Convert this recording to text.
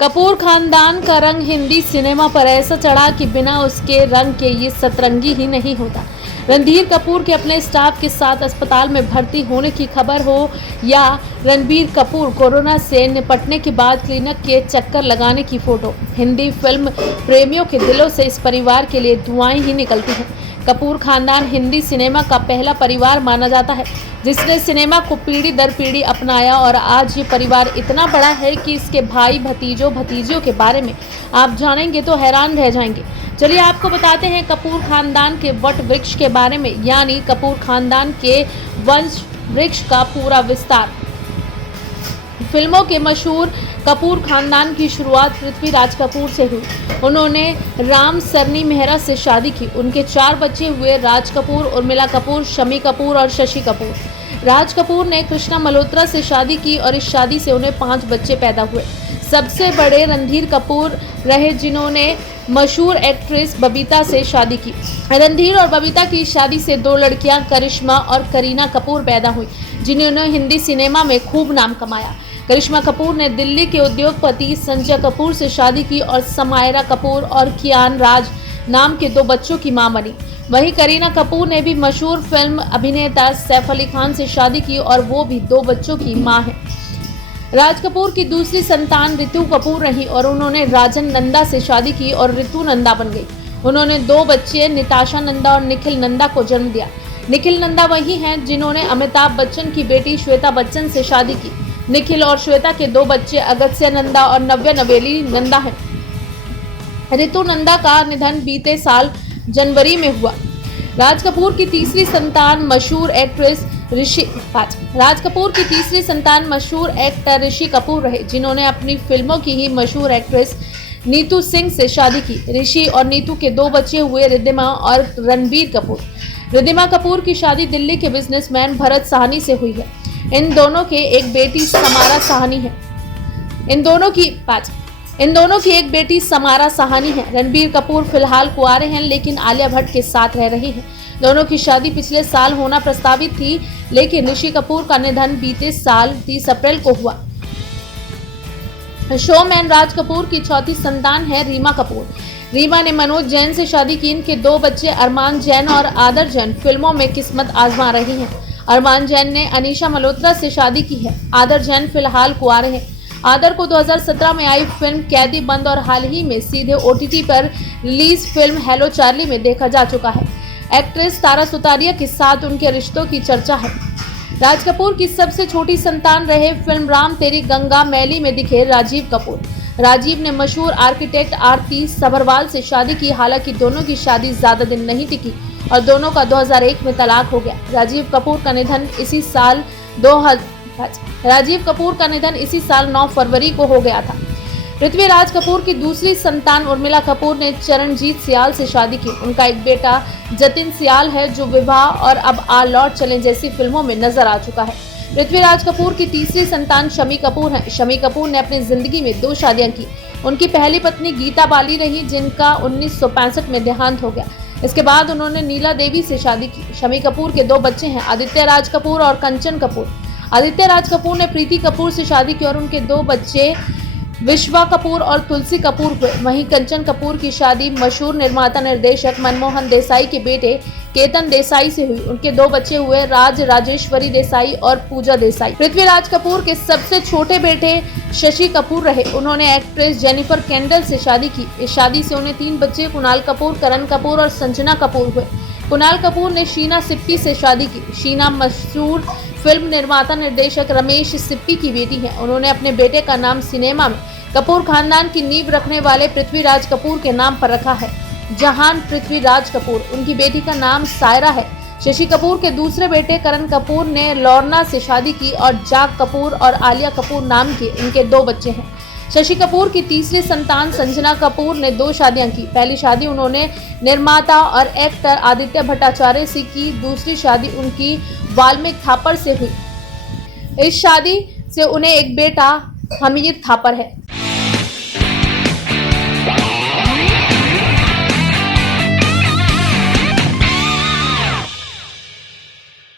कपूर खानदान का रंग हिंदी सिनेमा पर ऐसा चढ़ा कि बिना उसके रंग के ये सतरंगी ही नहीं होता। रणधीर कपूर के अपने स्टाफ के साथ अस्पताल में भर्ती होने की खबर हो या रणबीर कपूर कोरोना से निपटने के बाद क्लिनिक के चक्कर लगाने की फोटो, हिंदी फिल्म प्रेमियों के दिलों से इस परिवार के लिए दुआएं ही निकलती हैं। कपूर खानदान हिंदी सिनेमा का पहला परिवार माना जाता है जिसने सिनेमा को पीढ़ी दर पीढ़ी अपनाया और आज ये परिवार इतना बड़ा है कि इसके भाई भतीजों भतीजियों के बारे में आप जानेंगे तो हैरान रह जाएंगे। चलिए आपको बताते हैं कपूर खानदान के वट वृक्ष के बारे में, यानी कपूर खानदान के वंश वृक्ष का पूरा विस्तार। फिल्मों के मशहूर कपूर खानदान की शुरुआत पृथ्वीराज कपूर से हुई। उन्होंने राम सरनी मेहरा से शादी की। उनके 4 बच्चे हुए, राज कपूर, उर्मिला कपूर, शमी कपूर और शशि कपूर। राज कपूर ने कृष्णा मल्होत्रा से शादी की और इस शादी से उन्हें 5 बच्चे पैदा हुए। सबसे बड़े रणधीर कपूर रहे जिन्होंने मशहूर एक्ट्रेस बबीता से शादी की। रणधीर और बबीता की शादी से 2 लड़कियां करिश्मा और करीना कपूर पैदा हुई जिन्होंने हिंदी सिनेमा में खूब नाम कमाया। करिश्मा कपूर ने दिल्ली के उद्योगपति संजय कपूर से शादी की और समायरा कपूर और कियान राज नाम के 2 बच्चों की मां बनी। वहीं करीना कपूर ने भी मशहूर फिल्म अभिनेता सैफ अली खान से शादी की और वो भी 2 बच्चों की मां है। राज कपूर की दूसरी संतान ऋतु कपूर रही और उन्होंने राजन नंदा से शादी की और ऋतु नंदा बन गई। उन्होंने 2 बच्चे निताशा नंदा और निखिल नंदा को जन्म दिया। निखिल नंदा वही हैं जिन्होंने अमिताभ बच्चन की बेटी श्वेता बच्चन से शादी की। निखिल और श्वेता के 2 बच्चे अगस्त्य नंदा और नव्या नवेली नंदा हैं। ऋतु नंदा का निधन बीते साल जनवरी में हुआ। राज कपूर की तीसरी संतान मशहूर एक्टर ऋषि कपूर रहे जिन्होंने अपनी फिल्मों की ही मशहूर एक्ट्रेस नीतू सिंह से शादी की। ऋषि और नीतू के 2 बच्चे हुए, रिद्धिमा और रणबीर कपूर। रिद्धिमा कपूर की शादी दिल्ली के बिजनेसमैन भरत साहनी से हुई है। इन दोनों की एक बेटी समारा साहनी है। रणबीर कपूर फिलहाल कुंवारे हैं लेकिन आलिया भट्ट के साथ रह रही हैं। दोनों की शादी पिछले साल होना प्रस्तावित थी लेकिन ऋषि कपूर का निधन बीते साल 30 अप्रैल को हुआ। शोमैन राज कपूर की चौथी संतान है रीमा कपूर। रीमा ने मनोज जैन से शादी की। इनके 2 बच्चे अरमान जैन और आदर जैन फिल्मों में किस्मत आजमा रही हैं। अरमान जैन ने अनीशा मल्होत्रा से शादी की है। आदर जैन फिलहाल कुंवारे हैं। आदर को 2017 में आई फिल्म कैदी बंद और हाल ही में सीधे OTT पर रिलीज फिल्म हेलो चार्ली में देखा जा चुका है। एक्ट्रेस तारा सुतारिया के साथ उनके रिश्तों की चर्चा है। राज कपूर की सबसे छोटी संतान रहे फिल्म राम तेरी गंगा मैली में दिखे राजीव कपूर। राजीव ने मशहूर आर्किटेक्ट आरती सबरवाल से शादी की। हालांकि दोनों की शादी ज्यादा दिन नहीं टिकी और दोनों का 2001 में तलाक हो गया। राजीव कपूर का निधन इसी साल 9 फरवरी को हो गया था। पृथ्वीराज कपूर की दूसरी संतान उर्मिला कपूर ने चरणजीत सियाल से शादी की। उनका एक बेटा जतिन सियाल है जो विवाह और अब आ लौट चलें जैसी फिल्मों में नजर आ चुका है। पृथ्वीराज कपूर की तीसरी संतान शमी कपूर है। शमी कपूर ने अपनी जिंदगी में 2 शादियां की। उनकी पहली पत्नी गीता बाली रही जिनका 1965 में देहांत हो गया। इसके बाद उन्होंने नीला देवी से शादी की। शमी कपूर के 2 बच्चे हैं, आदित्य राज कपूर और कंचन कपूर। आदित्य राज कपूर ने प्रीति कपूर से शादी की और उनके 2 बच्चे विश्वा कपूर और तुलसी कपूर हुए। वहीं कंचन कपूर की शादी मशहूर निर्माता निर्देशक मनमोहन देसाई के बेटे केतन देसाई से हुई। उनके 2 बच्चे हुए, राजेश्वरी देसाई और पूजा देसाई। पृथ्वीराज कपूर के सबसे छोटे बेटे शशि कपूर रहे। उन्होंने एक्ट्रेस जेनिफर केंडल से शादी की। इस शादी से उन्हें 3 बच्चे कुणाल कपूर, करण कपूर और संजना कपूर हुए। कुणाल कपूर ने शीना सिप्पी से शादी की। शीना मशहूर फिल्म निर्माता निर्देशक रमेश सिप्पी की बेटी है। उन्होंने अपने बेटे का नाम सिनेमा में कपूर खानदान की नींव रखने वाले पृथ्वीराज कपूर के नाम पर रखा है, जहान पृथ्वीराज कपूर। उनकी बेटी का नाम सायरा है। शशि कपूर के दूसरे बेटे करण कपूर ने लॉर्ना से शादी की और जाक कपूर और आलिया कपूर नाम के इनके 2 बच्चे हैं। शशि कपूर की तीसरी संतान संजना कपूर ने 2 शादियां की। पहली शादी उन्होंने निर्माता और एक्टर आदित्य भट्टाचार्य से की। दूसरी शादी उनकी वाल्मीकि थापर से हुई। इस शादी से उन्हें एक बेटा हमीर थापर है।